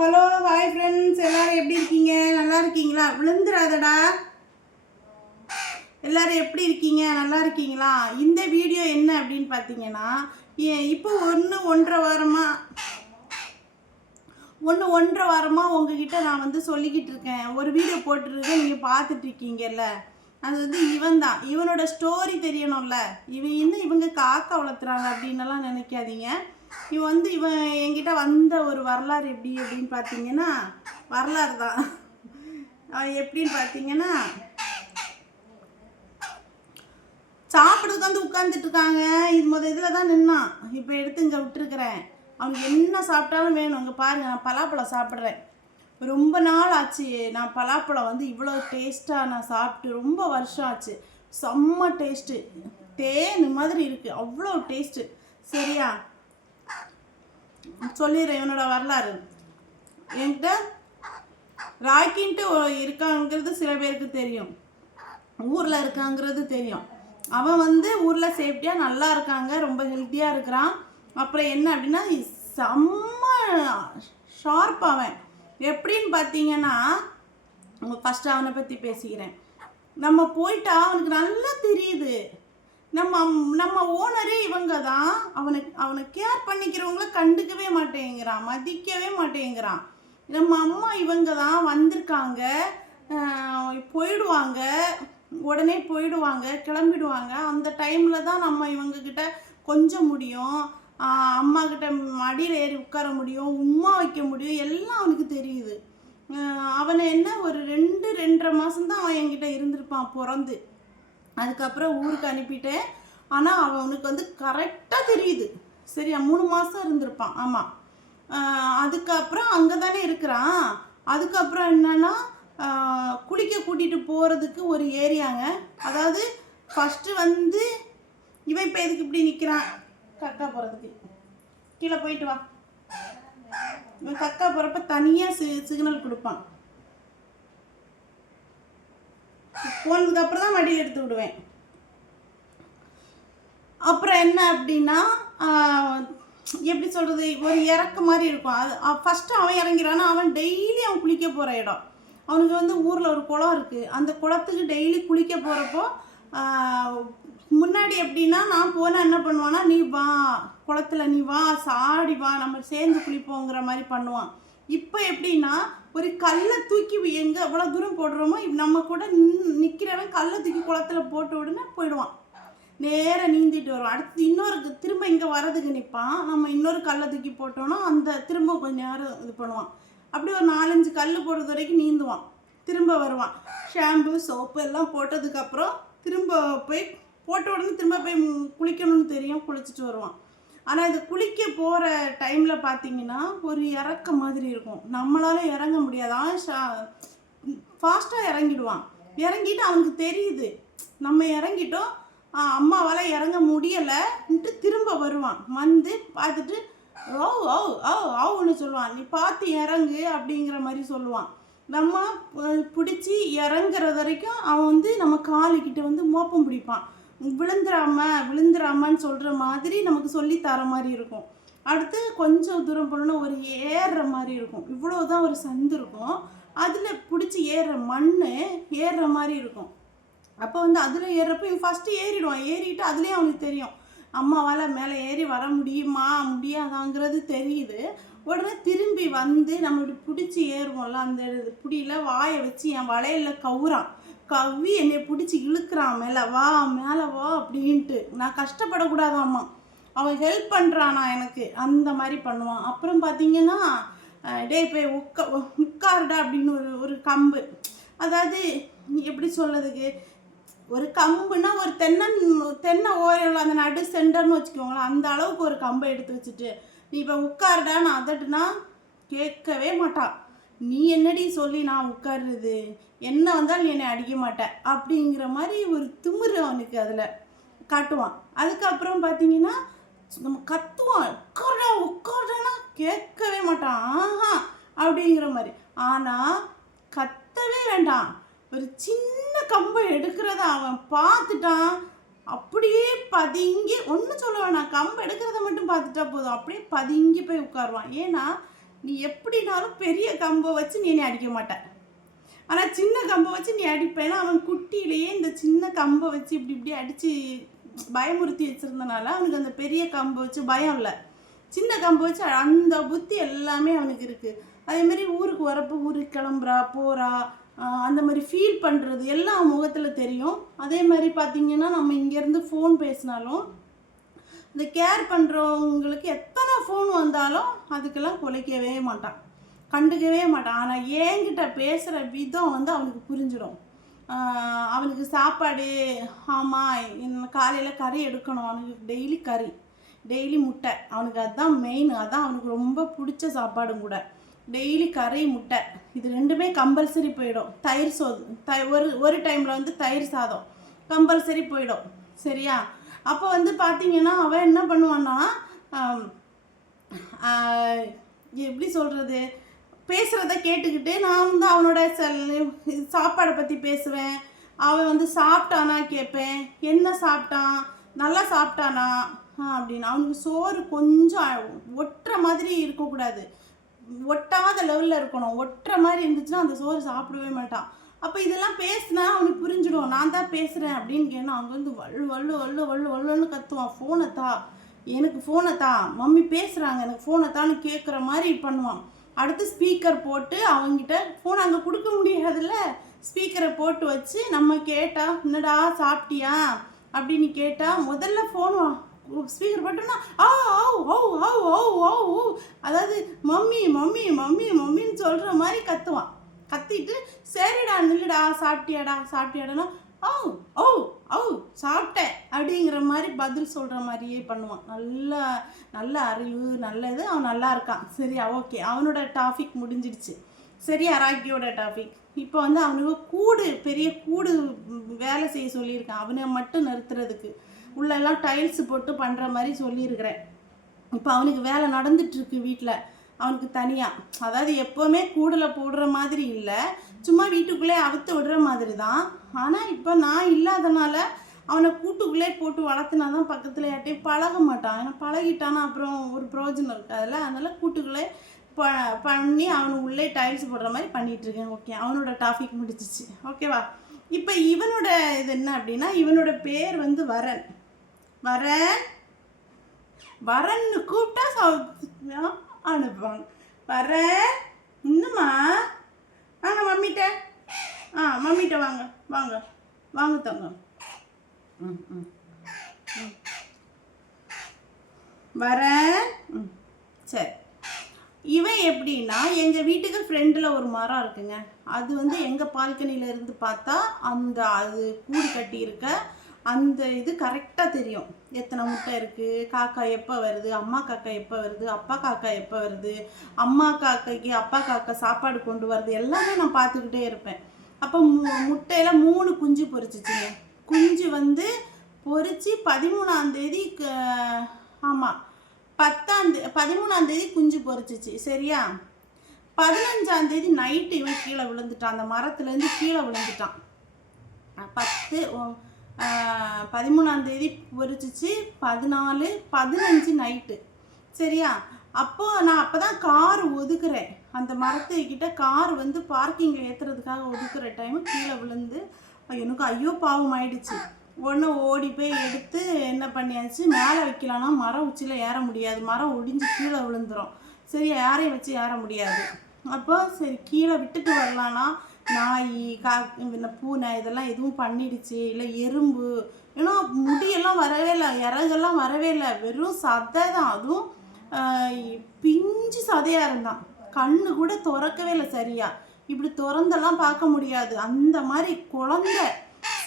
Hello hi friends, எல்லோரும் எப்படி இருக்கீங்க? நல்லா இருக்கீங்களா? விழுந்துடாதடா. எல்லோரும் எப்படி இருக்கீங்க? நல்லா இருக்கீங்களா? இந்த வீடியோ என்ன அப்படின்னு பார்த்தீங்கன்னா, இப்போ ஒன்றரை வாரமாக உங்ககிட்ட நான் வந்து சொல்லிக்கிட்டு இருக்கேன். ஒரு வீடியோ போட்டுருக்கேன், நீங்கள் பார்த்துட்டு இருக்கீங்கல்ல. அது வந்து இவன் தான். இவனோட ஸ்டோரி தெரியணும்ல. இவங்க காக்கா வளர்த்துறாங்க அப்படின்னலாம் நினைக்காதீங்க. இவன் என்கிட்ட வந்த ஒரு வரலாறு எப்படி அப்படின்னு பார்த்தீங்கன்னா, வரலாறு தான். எப்படின்னு பார்த்தீங்கன்னா, சாப்பிட்றதுக்கு வந்து உட்காந்துட்டு இருக்காங்க. இதில் தான் நின்னான். இப்போ எடுத்து இங்கே விட்டுருக்குறேன். அவனுக்கு என்ன சாப்பிட்டாலும் வேணும். இங்கே பாருங்கள், நான் பலாப்பழம் சாப்பிட்றேன். ரொம்ப நாள் ஆச்சு நான் பலாப்பழம் வந்து இவ்வளோ டேஸ்ட்டாக நான் சாப்பிட்டு. ரொம்ப வருஷம் ஆச்சு. செம்ம டேஸ்ட்டு, தேன் மாதிரி இருக்குது, அவ்வளோ டேஸ்ட்டு. சரியா, சொல்லிடுறேன் இவனோட வரலாறு. என்கிட்ட ராக்கின்ட்டு இருக்காங்கிறது சில பேருக்கு தெரியும், ஊரில் இருக்காங்கிறது தெரியும். அவன் வந்து ஊரில் சேஃப்டியாக நல்லா இருக்காங்க, ரொம்ப ஹெல்த்தியாக இருக்கிறான். அப்புறம் என்ன அப்படின்னா, செம்ம ஷார்ப் அவன். எப்படின்னு பார்த்தீங்கன்னா, ஃபஸ்ட்டு அவனை பற்றி பேசிக்கிறேன். நம்ம போயிட்டா அவனுக்கு நல்லா தெரியுது, நம்ம ஓனரே இவங்க தான். அவனை கேர் பண்ணிக்கிறவங்கள கண்டுக்கவே மாட்டேங்கிறான், மதிக்கவே மாட்டேங்கிறான். நம்ம அம்மா இவங்க தான் வந்திருக்காங்க, போயிடுவாங்க, உடனே போயிடுவாங்க, கிளம்பிடுவாங்க. அந்த டைமில் தான் நம்ம இவங்கக்கிட்ட கொஞ்சம் முடியும், அம்மா கிட்ட மடியில் ஏறி உட்கார முடியும், உம்மா வைக்க முடியும், எல்லாம் அவனுக்கு தெரியுது. அவனை என்ன ஒரு 2-2.5 மாதம்தான் அவன் என்கிட்ட இருந்திருப்பான் பிறந்து. அதுக்கப்புறம் ஊருக்கு அனுப்பிட்டேன். ஆனால் அவனுக்கு வந்து கரெக்டாக தெரியுது. சரியா, 3 மாதம் இருந்திருப்பான். ஆமாம். அதுக்கப்புறம் அங்கே தானே இருக்கிறான். அதுக்கப்புறம் என்னன்னா, குளிக்க கூட்டிகிட்டு போகிறதுக்கு ஒரு ஏரியாங்க. அதாவது ஃபஸ்ட்டு வந்து இவன் இப்போ எதுக்கு இப்படி நிற்கிறான், கக்கா போகிறதுக்கு. கீழே போயிட்டு வா. இவன் கக்கா போகிறப்ப தனியாக சிக்னல் கொடுப்பான். போனதுக்கப்புறம் தான் மடியில் எடுத்து விடுவேன். அப்புறம் என்ன அப்படின்னா, எப்படி சொல்கிறது, ஒரு இறக்க மாதிரி இருக்கும். அது ஃபஸ்ட்டு அவன் இறங்கிறான்னா, அவன் டெய்லி அவன் குளிக்க போகிற இடம். அவனுக்கு வந்து ஊரில் ஒரு குளம் இருக்குது. அந்த குளத்துக்கு டெய்லி குளிக்க போகிறப்போ, முன்னாடி எப்படின்னா, நான் போனால் என்ன பண்ணுவான்னா, நீ வா குளத்துல, நீ வா சாடி வா, நம்ம சேர்ந்து குளிப்போங்கிற மாதிரி பண்ணுவான். இப்போ எப்படின்னா, ஒரு கல்லை தூக்கி எங்கே எவ்வளோ தூரம் போடுறோமோ, நம்ம கூட நிற்கிறவன் கல்லை தூக்கி குளத்துல போட்டு விடுன்னு போயிடுவான். நேராக நீந்திட்டு வருவான். அடுத்து இன்னொரு திரும்ப இங்கே வரதுக்கு நிற்பான். நம்ம இன்னொரு கல்லை தூக்கி போட்டோன்னா அந்த திரும்ப கொஞ்சம் நேரம் இது பண்ணுவான். அப்படி ஒரு 4-5 கல் போடுறது வரைக்கும் நீந்துவான். திரும்ப வருவான். ஷாம்பு சோப்பு எல்லாம் போட்டதுக்கப்புறம் திரும்ப போய் போட்ட உடனே திரும்ப போய் குளிக்கணும்னு தெரியும், குளிச்சுட்டு வருவான். ஆனால் இது குளிக்க போகிற டைமில் பார்த்தீங்கன்னா ஒரு இறக்க மாதிரி இருக்கும். நம்மளால இறங்க முடியாது. ஃபாஸ்ட்டாக இறங்கிடுவான். இறங்கிட்டு அவனுக்கு தெரியுது நம்ம இறங்கிட்டோம், அம்மாவால் இறங்க முடியலைன்ட்டு திரும்ப வருவான். வந்து பார்த்துட்டு ஓ ஓ ஓ ஓன்னு சொல்லுவான். நீ பார்த்து இறங்கு அப்படிங்கிற மாதிரி சொல்லுவான். நம்ம பிடிச்சி இறங்குற வரைக்கும் அவன் வந்து நம்ம காலுக்கிட்ட வந்து மோப்பம் பிடிப்பான். விழுந்துடாமன்னு சொல்கிற மாதிரி நமக்கு சொல்லி தர மாதிரி இருக்கும். அடுத்து கொஞ்சம் தூரம் போனோன்னா ஒரு ஏறுற மாதிரி இருக்கும். இவ்வளோதான் ஒரு சந்து இருக்கும். அதில் பிடிச்சி ஏறுற மாதிரி இருக்கும். அப்போ வந்து அதில் ஏறுறப்போ இவன் ஃபஸ்ட்டு ஏறிடுவான். ஏறிட்டு அதுலேயும் அவனுக்கு தெரியும், அம்மாவால் மேலே ஏறி வர முடியாதாங்கிறது தெரியுது. உடனே திரும்பி வந்து நம்ம பிடிச்சி ஏறுவோம்ல, அந்த பிடியில் வாயை வச்சு என் வளையலில் கவ்வி என்னை பிடிச்சி இழுக்கிறான். மேலே வா அப்படின்ட்டு. நான் கஷ்டப்படக்கூடாதாம்மா, அவன் ஹெல்ப் பண்ணுறானா எனக்கு, அந்த மாதிரி பண்ணுவான். அப்புறம் பார்த்தீங்கன்னா, போய் உட்காருடா அப்படின்னு ஒரு கம்பு, அதாவது எப்படி சொல்கிறதுக்கு, ஒரு கம்புனா ஒரு தென்னை ஓரில் அந்த நடு சென்டர்னு வச்சுக்கோங்களேன், அந்த அளவுக்கு ஒரு கம்பை எடுத்து வச்சுட்டு நீ இப்போ உட்காருடான்னு அதட்டுனா கேட்கவே மாட்டான். நீ என்னடி சொல்லி நான் உட்காருறது, என்ன வந்தால் நீ என்னை அடிக்க மாட்டேன் அப்படிங்கிற மாதிரி ஒரு திமிரு அவனுக்கு அதில் காட்டுவான். அதுக்கப்புறம் பார்த்தீங்கன்னா நம்ம கத்துவான், உட்காருடானா கேட்கவே மாட்டான். ஆஹா அப்படிங்கிற மாதிரி. ஆனால் கத்தவே வேண்டாம், ஒரு சின்ன கம்பை எடுக்கிறத அவன் பார்த்துட்டான், அப்படியே பதுங்கி, ஒன்றும் சொல்ல வேணாம், கம்பை எடுக்கிறத மட்டும் பார்த்துட்டா போதும், அப்படியே பதுங்கி போய் உட்காருவான். ஏன்னா நீ எப்படினாலும் பெரிய கம்பை வச்சு நீ என்னை அடிக்க மாட்ட. ஆனால் சின்ன கம்பை வச்சு நீ அடிப்பேன்னா அவன் குட்டியிலேயே இந்த சின்ன கம்பை வச்சு இப்படி இப்படி அடித்து பயமுறுத்தி வச்சுருந்தனால அவனுக்கு அந்த பெரிய கம்பை வச்சு பயம் இல்லை. சின்ன கம்பை வச்சு அந்த புத்தி எல்லாமே அவனுக்கு இருக்குது. அதேமாதிரி ஊருக்கு வரப்போ ஊருக்கு கிளம்புறா போகிறா அந்த மாதிரி ஃபீல் பண்ணுறது எல்லாம் முகத்தில் தெரியும். அதே மாதிரி பார்த்திங்கன்னா நம்ம இங்கேருந்து ஃபோன் பேசினாலும் இந்த கேர் பண்ணுறவங்களுக்கு எத்தனை ஃபோன் வந்தாலும் அதுக்கெல்லாம் குலைக்கவே மாட்டான், கண்டுக்கவே மாட்டான். ஆனால் என்கிட்ட பேசுகிற விதம் வந்து அவனுக்கு புரிஞ்சிடும். அவனுக்கு சாப்பாடு, ஆமாம் காலையில் கறி எடுக்கணும், அவனுக்கு டெய்லி கறி, டெய்லி முட்டை, அவனுக்கு அதுதான் மெயின், அதுதான் அவனுக்கு ரொம்ப பிடிச்ச சாப்பாடும் கூட. டெய்லி கறி முட்டை இது ரெண்டுமே கம்பல்சரி போயிடும். தயிர் சோறு ஒரு டைமில் வந்து தயிர் சாதம் கம்பல்சரி போயிடும். சரியா? அப்போ வந்து பார்த்திங்கன்னா அவன் என்ன பண்ணுவான்னா, எப்படி சொல்கிறது, பேசுகிறத கேட்டுக்கிட்டு நான் வந்து அவனோட சாப்பாடை பற்றி பேசுவேன். அவன் வந்து சாப்பிட்டானா கேட்பேன், என்ன சாப்பிட்டான், நல்லா சாப்பிட்டானா அப்படின்னு. அவனுக்கு சோறு கொஞ்சம் ஒட்டுற மாதிரி இருக்கக்கூடாது, ஒட்டாத லெவலில் இருக்கணும். ஒட்டுற மாதிரி இருந்துச்சுன்னா அந்த சோறு சாப்பிடவே மாட்டான். அப்போ இதெல்லாம் பேசினா அவனுக்கு புரிஞ்சிடும், நான் தான் பேசுகிறேன் அப்படின்னு. கேட்டால் அவங்க வந்து வள்ளு வள்ளு வள்ளு வள்ளு வள்ளுன்னு கத்துவான். ஃபோனை தா, எனக்கு ஃபோனை தா, மம்மி பேசுகிறாங்க, எனக்கு ஃபோனை தான்னு கேட்குற மாதிரி பண்ணுவான். அடுத்து ஸ்பீக்கர் போட்டு அவங்ககிட்ட ஃபோன் அங்கே கொடுக்க முடியாதுல்ல, ஸ்பீக்கரை போட்டு வச்சு நம்ம கேட்டால் என்னடா சாப்பிட்டியா அப்படின்னு கேட்டால் முதல்ல ஃபோன் ஸ்பீக்கர் போட்டோம்னா அதாவது மம்மி மம்மி மம்மி மம்மின்னு சொல்கிற மாதிரி கத்துவான். கத்திட்டு சரிடா நில்லுடா சாப்பிட்டியாடானா சாப்பிட்டேன் அப்படிங்கிற மாதிரி பதில் சொல்கிற மாதிரியே பண்ணுவான். நல்ல அறிவு, நல்லது, அவன் நல்லா இருக்கான். சரியா? ஓகே, அவனோட டாபிக் முடிஞ்சிடுச்சு. சரியா? ராக்கியோட டாபிக். இப்போ வந்து அவனுக்கு பெரிய கூடு வேலை செய்ய சொல்லியிருக்கான், அவனை மட்டும் நிறுத்துறதுக்கு. உள்ளெல்லாம் டைல்ஸ் போட்டு பண்ணுற மாதிரி சொல்லியிருக்கிறேன். இப்போ அவனுக்கு வேலை நடந்துட்டுருக்கு வீட்டில், அவனுக்கு தனியாக. அதாவது எப்போவுமே கூடில் போடுற மாதிரி இல்லை, சும்மா வீட்டுக்குள்ளே அவுத்து விடுற மாதிரி தான். ஆனால் இப்போ நான் இல்லாதனால அவனை கூட்டுக்குள்ளே போட்டு வளர்த்துனா தான் பக்கத்தில் யார்ட்டையும் பழக மாட்டான். ஏன்னா பழகிட்டானா அப்புறம் ஒரு பிரயோஜனம் இருக்காதுல்ல. அதனால் கூட்டுக்குள்ளே பண்ணி அவனு உள்ளே டைல்ஸ் போடுற மாதிரி பண்ணிகிட்ருக்கேன். ஓகே, அவனோட டாபிக் முடிச்சிச்சு. ஓகேவா? இப்போ இவனோட இது என்ன அப்படின்னா, இவனோட பேர் வந்து வரன். வரன்னு கூப்பிட்டா அனுப்புவாங்க. வரன் இன்னும்மா வாங்க மம்மிட்ட, மம்மிட்ட வாங்க வாங்க வாங்க தங்க. வரேன். சரி, இவன் எப்படின்னா எங்கள் வீட்டுக்கு ஃப்ரெண்டில் ஒரு மரம் இருக்குங்க. அது வந்து எங்கள் பால்கனியில் இருந்து பார்த்தா அது கூடு கட்டி இருக்க அந்த இது கரெக்டாக தெரியும். எத்தனை முட்டை இருக்குது, காக்கா எப்போ வருது, அம்மா காக்கா எப்போ வருது, அப்பா காக்கா எப்போ வருது, அம்மா காக்கைக்கு அப்பா காக்கா சாப்பாடு கொண்டு வருது, எல்லாமே நான் பார்த்துக்கிட்டே இருப்பேன். அப்போ முட்டையில் 3 குஞ்சு பொரிச்சிச்சுங்க. குஞ்சு வந்து பொரிச்சு 13ஆம் தேதி, ஆமாம் 13ஆம் தேதி குஞ்சு பொரிச்சிச்சு. சரியா? 15ஆம் தேதி நைட்டு இவன் கீழே விழுந்துட்டான், அந்த மரத்துலேருந்து கீழே விழுந்துட்டான். 13ஆம் தேதி பொரிச்சிச்சு, 14 15 நைட்டு. சரியா? நான் அப்போ தான் கார் ஒதுக்குறேன், அந்த மரத்துக்கிட்ட கார் வந்து பார்க்கிங்கில் ஏற்றுறதுக்காக ஒதுக்குற டைமு கீழே விழுந்து எனக்கு ஐயோ பாவம் ஆயிடுச்சு. ஒன்று ஓடி போய் எடுத்து என்ன பண்ணியாச்சு, மேலே வைக்கலான்னா மரம் உச்சியில் ஏற முடியாது, மரம் ஒடிஞ்சு கீழே விழுந்துடும். சரி, யாரையும் வச்சு ஏற முடியாது. அப்போ சரி கீழே விட்டுட்டு வரலான்னா நாய் இந்த பூனை இதெல்லாம் எதுவும் பண்ணிடுச்சு, இல்லை எறும்பு. ஏன்னா முடியெல்லாம் வரவே இல்லை, இறகெல்லாம் வரவே இல்லை, வெறும் சதை தான். அதுவும் பிஞ்சு சதையாக இருந்தான், கண்ணு கூட திறக்கவே இல்லை சரியா. இப்படி திறந்தெல்லாம் பார்க்க முடியாது, அந்த மாதிரி குழந்தை.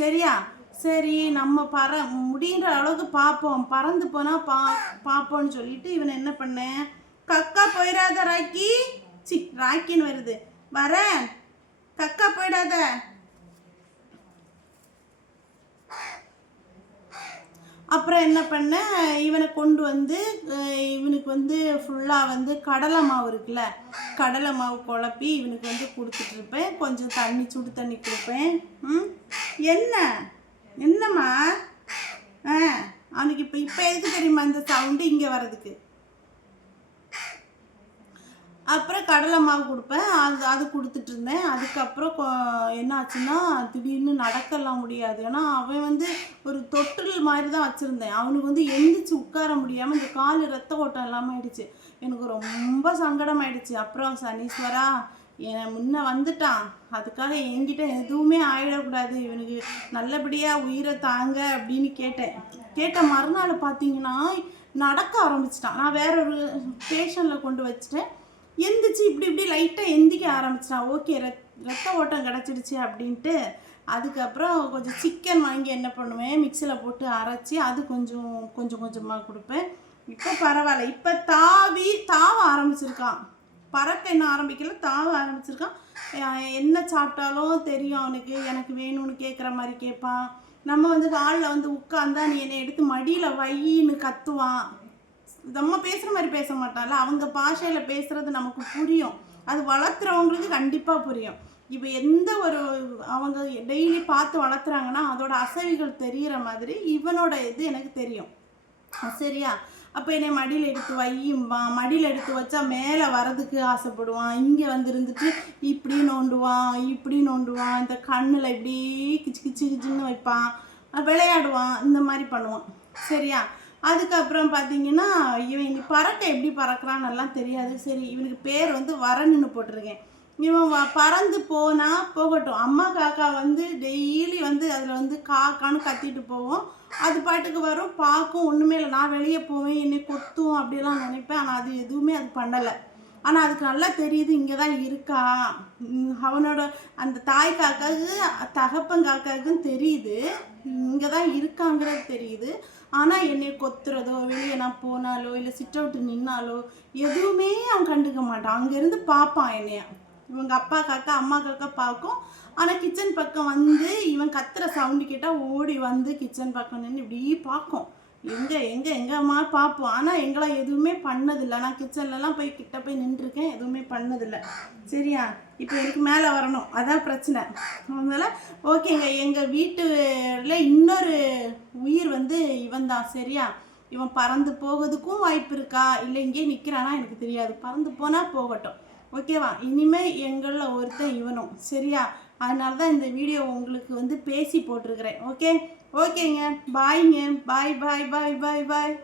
சரியா? சரி நம்ம முடிகிற அளவுக்கு பார்ப்போம், பறந்து போனால் பார்ப்போம்னு சொல்லிட்டு இவனை என்ன பண்ணேன், கக்கா போயிடாத ராக்கி, ராக்கின்னு வருது, வரேன் கக்கா போயிடாத. அப்புறம் என்ன பண்ணேன், இவனை கொண்டு வந்து இவனுக்கு வந்து ஃபுல்லாக வந்து கடலை மாவு இருக்குல்ல, கடலை மாவு குழப்பி இவனுக்கு வந்து கொடுத்துட்ருப்பேன். கொஞ்சம் சுடு தண்ணி கொடுப்பேன். என்னம்மா அவனுக்கு இப்போ எதுக்கு தெரியுமா இந்த சவுண்டு இங்கே வர்றதுக்கு? அப்புறம் கடலை மாவு கொடுப்பேன். அது கொடுத்துட்டு இருந்தேன். அதுக்கப்புறம் என்ன ஆச்சுன்னா, திடீர்னு நடக்கலாம் முடியாது. ஏன்னா, அவன் வந்து ஒரு தொட்டில் மாதிரி தான் வச்சுருந்தேன். அவனுக்கு வந்து எந்திரிச்சு உட்கார முடியாமல் இந்த கால் ரத்த ஓட்டம் இல்லாமல் ஆயிடுச்சு. எனக்கு ரொம்ப சங்கடமாயிடுச்சு. அப்புறம் சனீஸ்வரா முன்ன வந்துட்டான். அதுக்காக என்கிட்ட எதுவுமே ஆயிடக்கூடாது. இவனுக்கு நல்லபடியாக உயிரை தாங்க அப்படின்னு கேட்டேன். கேட்ட மறுநாள் பார்த்தீங்கன்னா, நடக்க ஆரம்பிச்சிட்டான். நான் வேற ஒரு ஸ்டேஷனில் கொண்டு வச்சுட்டேன். எந்திரிச்சு இப்படி இப்படி லைட்டாக எந்திக்க ஆரம்பிச்சிட்டான். ஓகே, ரத்த ஓட்டம் கிடச்சிடுச்சு அப்படின்ட்டு. அதுக்கப்புறம் கொஞ்சம் சிக்கன் வாங்கி என்ன பண்ணுவேன், மிக்சியில் போட்டு அரைச்சி அது கொஞ்சம் கொஞ்சம் கொஞ்சமாக கொடுப்பேன். இப்போ பரவாயில்ல. இப்போ தாவ ஆரம்பிச்சிருக்கான். பறக்க என்ன ஆரம்பிக்கல, தாவ ஆரம்பிச்சிருக்கான். என்ன சாப்பிட்டாலும் தெரியும் அவனுக்கு. எனக்கு வேணும்னு கேட்குற மாதிரி கேட்பான். நம்ம வந்து காலில் வந்து உட்காந்தா நீ என்னை எடுத்து மடியில் வையின்னு கத்துவான். நம்ம பேசுகிற மாதிரி பேச மாட்டான்ல, அவங்க பாஷையில் பேசுகிறது நமக்கு புரியும். அது வளர்த்துறவங்களுக்கு கண்டிப்பாக புரியும். இப்போ எந்த ஒரு அவங்க டெய்லி பார்த்து வளர்த்துறாங்கன்னா அதோட அசைவுகள் தெரிகிற மாதிரி இவனோட இது எனக்கு தெரியும். சரியா? அப்போ என்னை மடியில் எடுத்து வையும்பான். மடியில் எடுத்து வச்சா மேலே வரதுக்கு ஆசைப்படுவான். இங்கே வந்து இருந்துட்டு இப்படி நோண்டுவான், இப்படி நோண்டுவான். இந்த கண்ணில் இப்படி கிச்சு கிச்சு கிச்சுன்னு வைப்பான், விளையாடுவான், இந்த மாதிரி பண்ணுவான். சரியா? அதுக்கப்புறம் பார்த்தீங்கன்னா, இவன் பறக்க எப்படி பறக்கிறான்னு எல்லாம் தெரியாது. சரி, இவனுக்கு பேர் வந்து வரணுன்னு போட்டிருக்கேன். இவன் பறந்து போனால் போகட்டும். அம்மா காக்கா வந்து டெய்லி வந்து அதில் வந்து காக்கான்னு கத்திட்டு போவோம். அது பாட்டுக்கு வரும், பார்க்கும். ஒன்றுமே இல்லை. நான் வெளியே போவேன், என்னை கொத்தும் அப்படிலாம் நினைப்பேன். ஆனால் அது எதுவுமே அது பண்ணலை. ஆனால் அதுக்கு நல்லா தெரியுது இங்கே தான் இருக்கா. அவனோட அந்த தாய் காக்காவுக்கு தகப்பன் காக்காவுக்குன்னு தெரியுது இங்கே தான் இருக்காங்கிறது தெரியுது. ஆனால் என்னை கொத்துறதோ, வெளியே நான் போனாலோ, இல்லை சிட் அவுட்டு நின்னாலோ எதுவுமே அவன் கண்டுக்க மாட்டான். அங்கேருந்து பார்ப்பான் என்னைய. இவங்க அப்பா காக்கா அம்மா காக்கா பார்க்கும். ஆனால் கிச்சன் பக்கம் வந்து இவன் கத்துற சவுண்டு கேட்டால் ஓடி வந்து கிச்சன் பக்கம் நின்று இப்படி பார்க்கும். எங்கேம்மா பார்ப்போம். ஆனால் எங்களை எதுவுமே பண்ணதில்லை. நான் கிச்சன்லலாம் போய் கிட்ட போய் நின்றுருக்கேன், எதுவுமே பண்ணதில்லை. சரியா? இப்போ எனக்கு மேலே வரணும், அதான் பிரச்சனை. அதனால் ஓகேங்க, எங்கள் வீட்டில் இன்னொரு உயிர் வந்து இவன் தான். சரியா? இவன் பறந்து போகிறதுக்கும் வாய்ப்பு இருக்கா, இல்லை இங்கே நிற்கிறானா எனக்கு தெரியாது. பறந்து போனால் போகட்டும். ஓகேவா? இனிமேல் எங்களில் ஒருத்தன் இவனும். சரியா? அதனால தான் இந்த வீடியோ உங்களுக்கு வந்து பேசி போட்டிருக்கிறேன். ஓகேங்க, பாய்ங்க. பாய் பாய் பாய் பாய் பாய்.